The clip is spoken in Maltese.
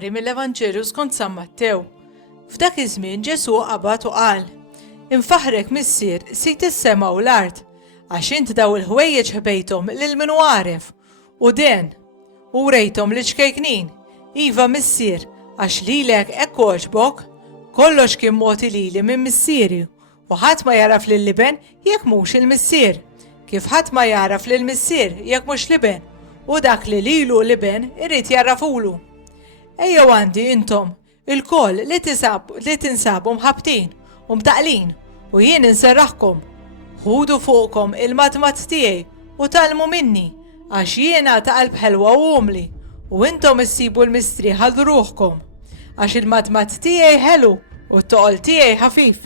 qari mill-Evanġelju skont San Mattew. F'dak iż-żmien Ġesu qabad u qal: Infaħrek missier sit is-sema u l-art, għax int daw il-ħwejjeġ ħbejthom lil min hu għaref, u den, u rejthom li ċkejknin. Iva missier, għax lilek hekk għoġbok, kollox kien mogħti lili minn missieri, u ħadd ma jaraf lill-liben jekk mhux il-missier, kif ħadd ma jaraf lill-missier jekk mhux liben, u dak li lilu liben irid jarrafulu. Ejjew għandi intom, il-koll li tinsabu mħabtin u mtaqlin, u jien inserraħkom. Ħudu fuqkom il-matmat tiegħi u talmu minni, għax jiena ta' qalb ħelwa u umli, u intom issibu l-mistrieħ għal ruħkom, għax il-matmat tiegħi ħelu u t-toqol tiegħi ħafif.